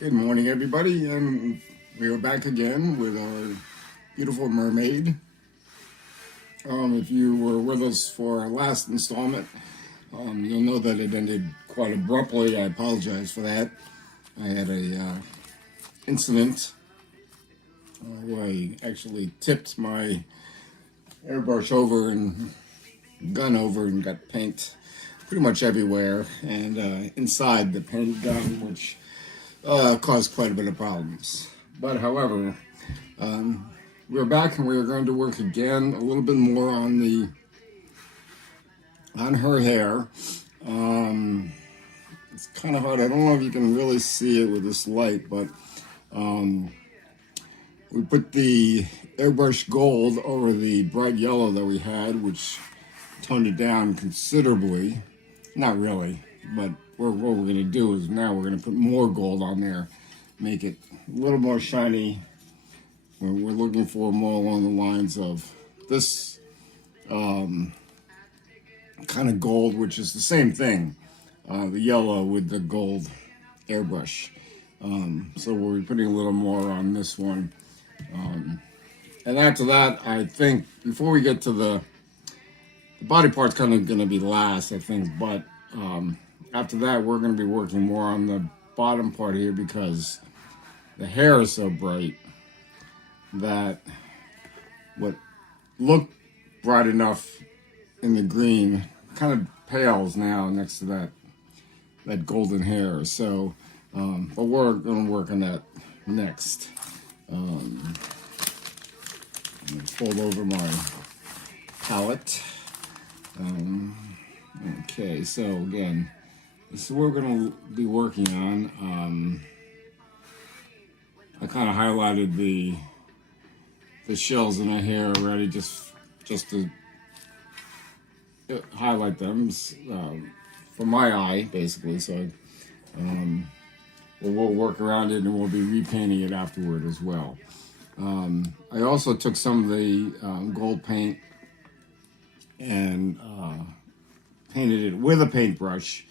Good morning, everybody, and we are back again with our beautiful mermaid. If you were with us for our last installment, you'll know that it ended quite abruptly. I apologize for that. I had a incident where I actually tipped my airbrush over and gun over and got paint pretty much everywhere, and inside the paint gun, which caused quite a bit of problems. But however, we're back and we're going to work again a little bit more on her hair. It's kind of hard. I don't know if you can really see it with this light, but we put the airbrush gold over the bright yellow that we had, which toned it down considerably. Not really, but what we're going to do is now we're going to put more gold on there, make it a little more shiny. We're looking for more along the lines of this kind of gold, which is the same thing, the yellow with the gold airbrush. So we'll be putting a little more on this one. And after that, I think, before we get to the body part's kind of going to be last, I think, but after that, we're going to be working more on the bottom part here because the hair is so bright that what looked bright enough in the green kind of pales now next to that golden hair. So, but we're going to work on that next. I'm going to fold over my palette. Okay, so again, this is what we're going to be working on. I kind of highlighted the shells in her hair already, just to highlight them for my eye, basically. So we'll work around it and we'll be repainting it afterward as well. I also took some of the gold paint and painted it with a paintbrush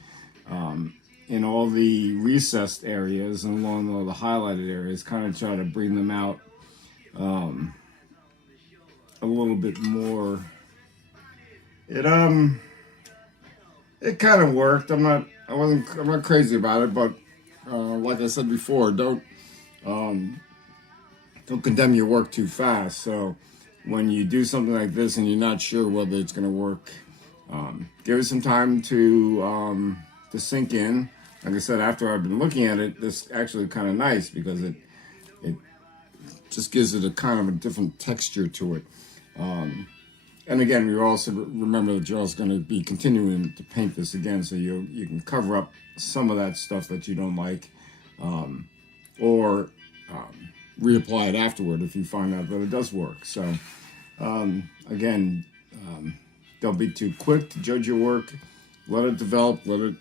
in all the recessed areas and along all the highlighted areas, kind of try to bring them out a little bit more. It kind of worked. I'm not crazy about it, but like I said before, don't condemn your work too fast. So when you do something like this and you're not sure whether it's going to work, give it some time to sink in. Like I said, after I've been looking at it, this actually kind of nice because it just gives it a kind of a different texture to it. And again, you also remember that you're also going to be continuing to paint this again, so you can cover up some of that stuff that you don't like, or reapply it afterward if you find out that it does work. So again, don't be too quick to judge your work. Let it develop. Let it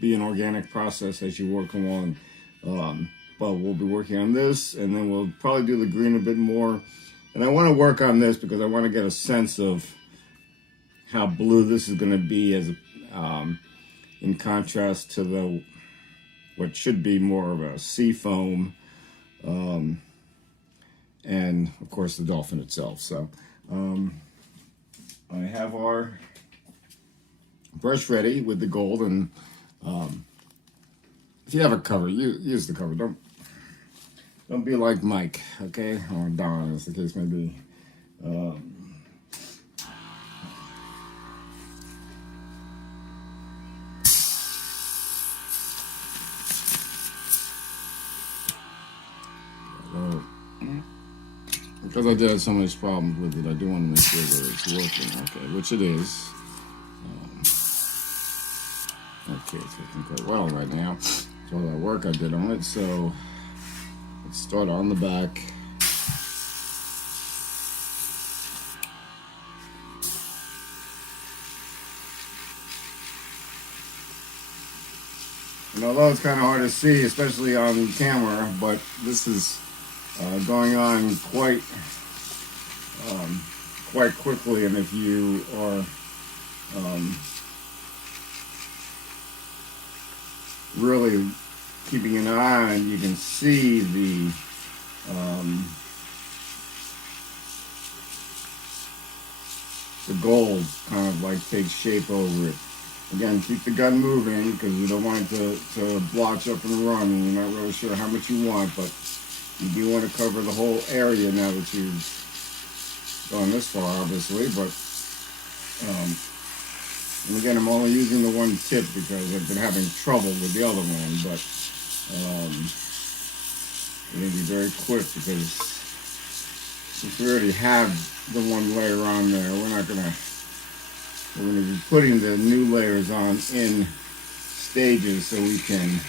be an organic process as you work along. But we'll be working on this, and then we'll probably do the green a bit more. And I want to work on this because I want to get a sense of how blue this is going to be as in contrast to what should be more of a sea foam, and of course the dolphin itself. So I have our brush ready with the gold, and if you have a cover, use the cover. Don't be like Mike, okay, or Don, as the case may be. Because I did have so much problems with it, I do want to make sure that it's working, okay, which it is. Okay, it's working quite well right now. So all that work I did on it, so let's start on the back. And although it's kind of hard to see, especially on camera, but this is going on quite quickly, and if you are really keeping an eye on, you can see the gold kind of like takes shape over it. Again, keep the gun moving because you don't want it to blotch up and run, and you're not really sure how much you want, but you do want to cover the whole area now that you've gone this far, obviously. But and again, I'm only using the one tip because I've been having trouble with the other one, but we're going to be very quick because since we already have the one layer on there, we're going to be putting the new layers on in stages so we can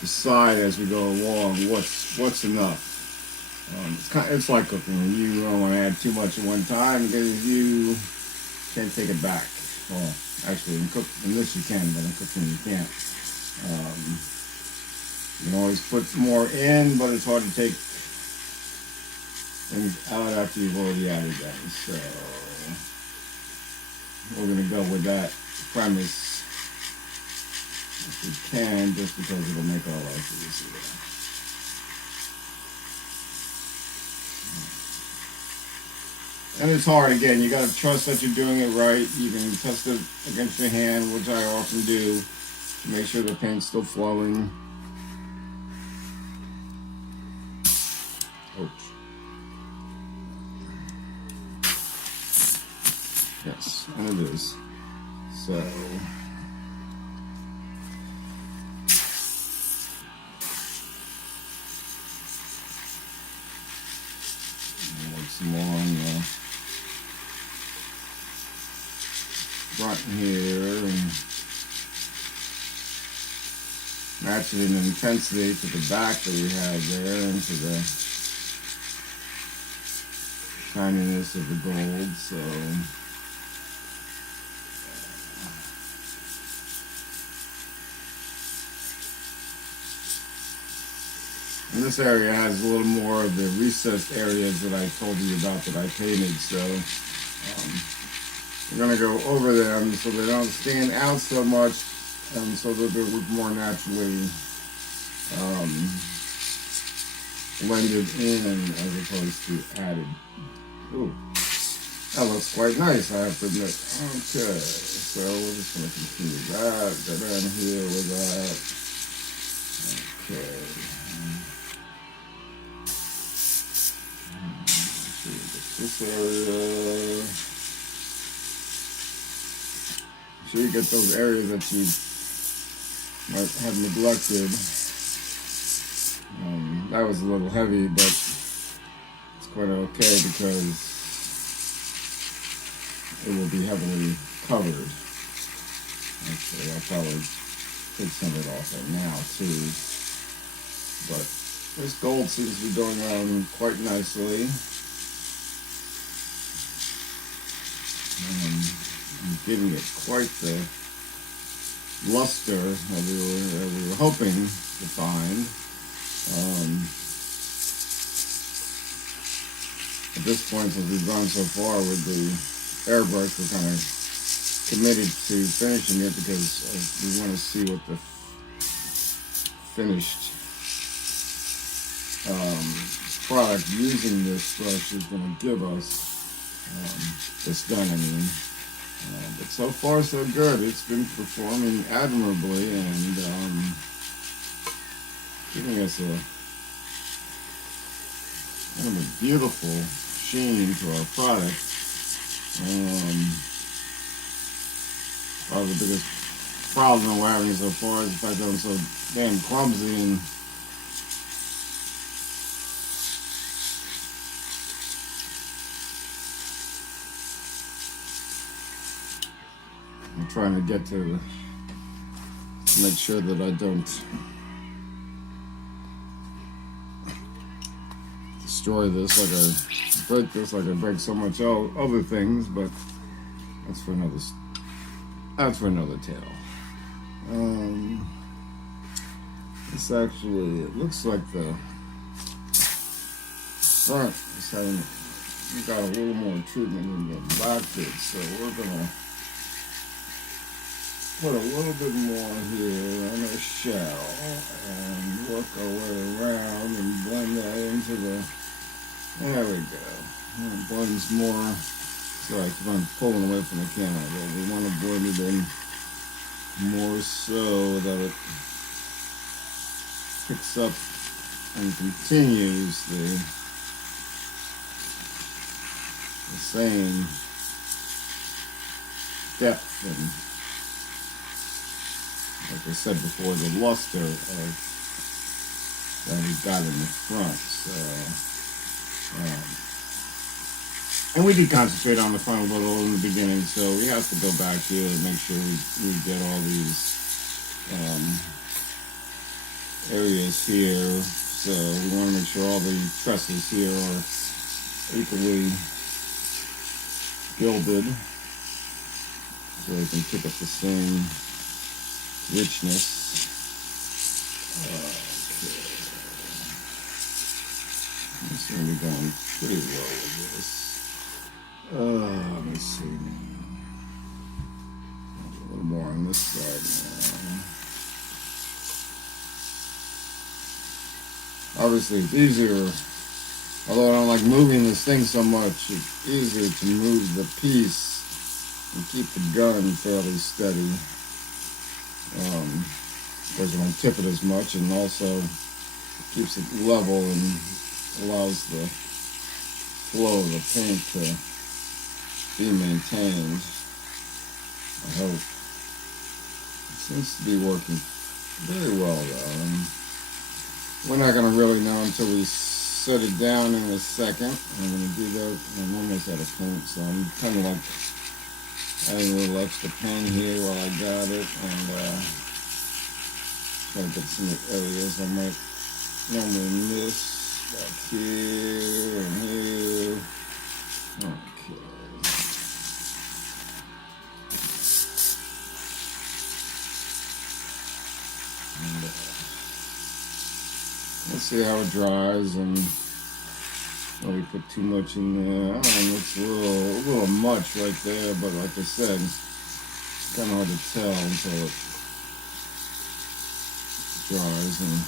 decide as we go along what's enough. It's like cooking. You don't want to add too much at one time because you can't take it back. Well, actually, in this you can, but in cooking you can't. You can always put more in, but it's hard to take things out after you've already added them. So we're going to go with that premise if we can, just because it'll make our life easier. And it's hard, again, you got to trust that you're doing it right. You can test it against your hand, which I often do, to make sure the paint's still flowing. Ouch. Yes, and it is. So, like some more on the front here, and match it in intensity to the back that we have there, and to the shininess of the gold. So and this area has a little more of the recessed areas that I told you about that I painted. So we're going to go over them so they don't stand out so much, so that they're more naturally blended in as opposed to added. Ooh, that looks quite nice, I have to admit. Okay, so we're just going to continue that, go down here with that. Okay. This area. So you get those areas that you might have neglected. That was a little heavy, but it's quite okay because it will be heavily covered. Actually, I'll probably take some of it off right now too. But this gold seems to be going on quite nicely. And giving it quite the luster that we were hoping to find. At this point, since we've gone so far with the airbrush, we're kind of committed to finishing it because we want to see what the finished product using this brush is going to give us. This gun, I mean. But so far, so good. It's been performing admirably and giving us a kind of a beautiful sheen to our product. Probably the biggest problem we're having so far is the fact that I'm so damn clumsy and I'm trying to get to make sure that I don't destroy this like I break this like I break so much other things, but that's for another tale. This actually, it looks like the front is having got a little more treatment than the back did, so we're gonna put a little bit more here on our shell and work our way around and blend that into the, there we go. It blends more, sorry, I'm pulling away from the camera, but we want to blend it in more so that it picks up and continues the same depth and, like I said before, the luster that we got in the front. So, and we did concentrate on the front a little in the beginning, so we have to go back here and make sure we get all these areas here. So we want to make sure all the tresses here are equally gilded, so we can pick up the same richness. Okay. This is going to be going pretty well with this. Let me see now. A little more on this side now. Obviously, it's easier, although I don't like moving this thing so much, it's easier to move the piece and keep the gun fairly steady. Doesn't want to tip it as much, and also keeps it level and allows the flow of the paint to be maintained. I hope. It seems to be working very well though. And we're not going to really know until we set it down in a second. I'm going to do that. I'm almost out of paint, so I'm kind of like adding a little extra paint here while I got it, and try to get some areas I might normally miss, back here and here. Okay. And, let's see how it dries, and we put too much in there. I don't know, it's a little much right there, but like I said, it's kind of hard to tell until it dries and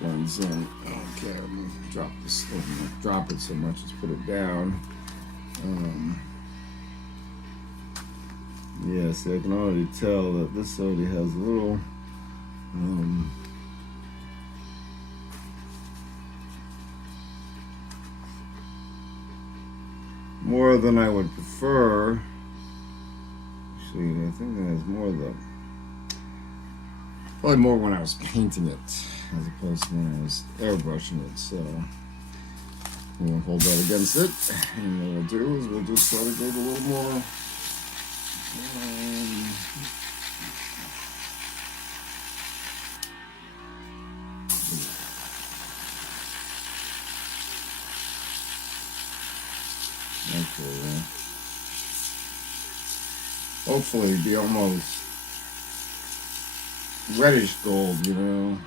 blends in. Okay, I'm gonna drop this. Not drop it so much as put it down. Yeah, see, I can already tell that this already has a little. More than I would prefer. Actually, I think that has more of the. Probably more when I was painting it as opposed to when I was airbrushing it. So we'll hold that against it, and what we'll do is we'll just try to go a little more. Okay, hopefully be almost reddish gold, you know,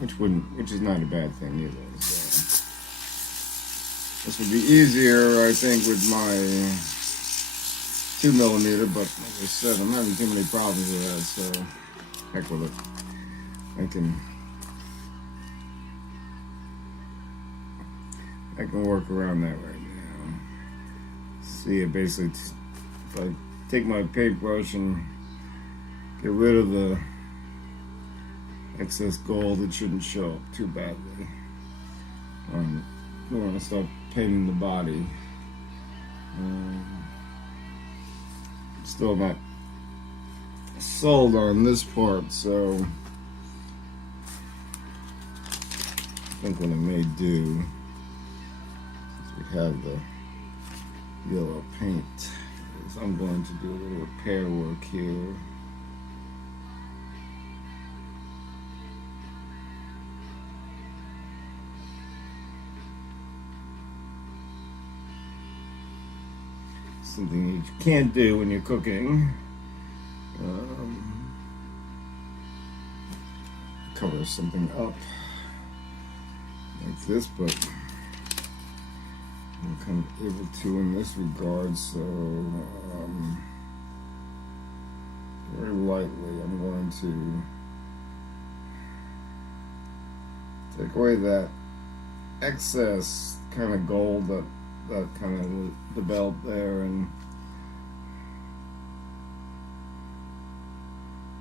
which is not a bad thing either. So this would be easier, I think, with my 2mm, but like I said, I'm having too many problems with that, so heck with it. I can work around that right now. See, it basically, if I take my paintbrush and get rid of the excess gold, it shouldn't show up too badly. We want to start painting the body. Still not sold on this part, so I think what I may do is we have the yellow paint, is I'm going to do a little repair work here. Something you can't do when you're cooking. Cover something up like this, but I'm kind of able to in this regard, so lightly. I'm going to take away that excess kind of gold that kind of developed there, and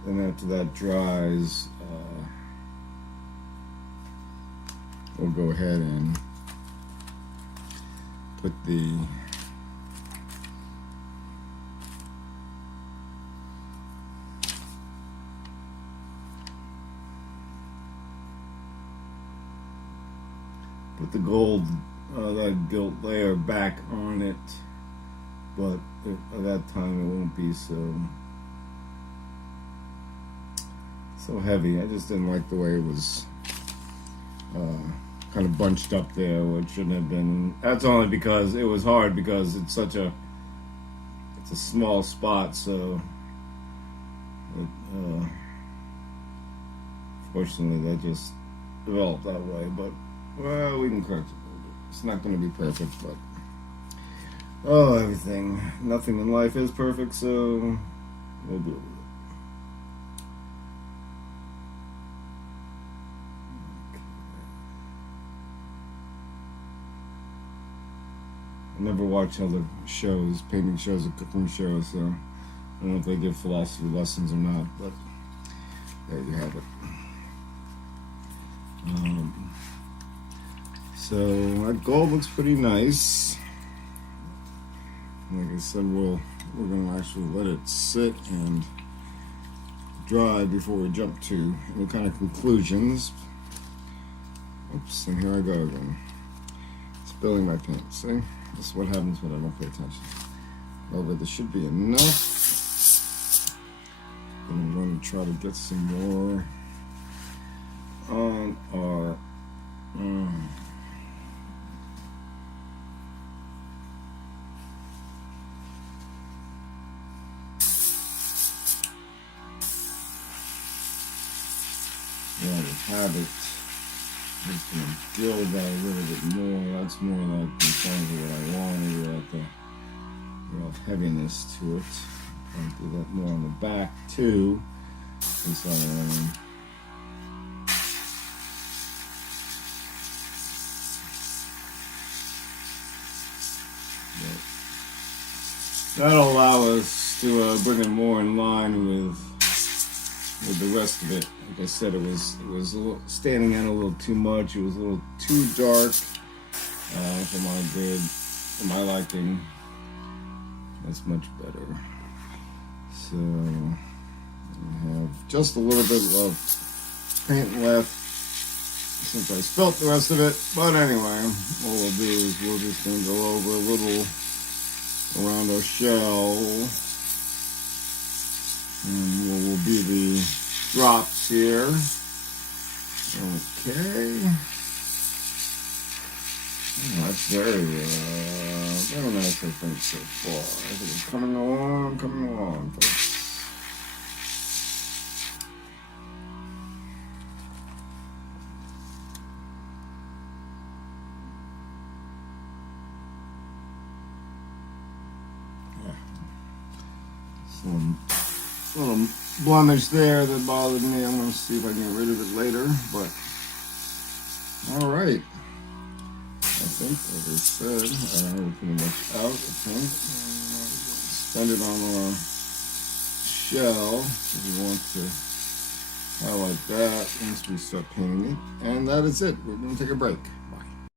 then after that dries, we'll go ahead and put the gold, that gilt layer back on it, but at that time it won't be so heavy. I just didn't like the way it was kind of bunched up there, which shouldn't have been. That's only because it was hard, because it's a small spot, so fortunately that just developed that way. But well, we can correct it a little bit. It's not going to be perfect, but nothing in life is perfect, so we'll deal with it. I never watch other shows, painting shows or cooking shows, so I don't know if they give philosophy lessons or not, but there you have it. So that gold looks pretty nice. Like I said, we're going to actually let it sit and dry before we jump to any kind of conclusions. Oops, and here I go again. Spilling my paint. See? This is what happens when I don't pay attention. However, there should be enough. And I'm going to try to get some more on our have it. Just gonna gild that a little bit more. That's more like exactly what I wanted, without the real heaviness to it. I'll do that more on the back too. And so that'll allow us to bring it more in line with the rest of it. Like I said, it was a little standing out a little too much. It was a little too dark for my liking. That's much better. So I have just a little bit of paint left since I spilt the rest of it. But anyway, all we'll do is we're just going to go over a little around our shell. And what will be the drops here. Okay. Oh, that's very nice, I think, so far. I think it's coming along, folks. Yeah. Little blemish there that bothered me. I'm going to see if I can get rid of it later, but all right. I think, as I said, we're pretty much out of paint. Spend it on our shell if we want to highlight that once we start painting it. And that is it. We're going to take a break.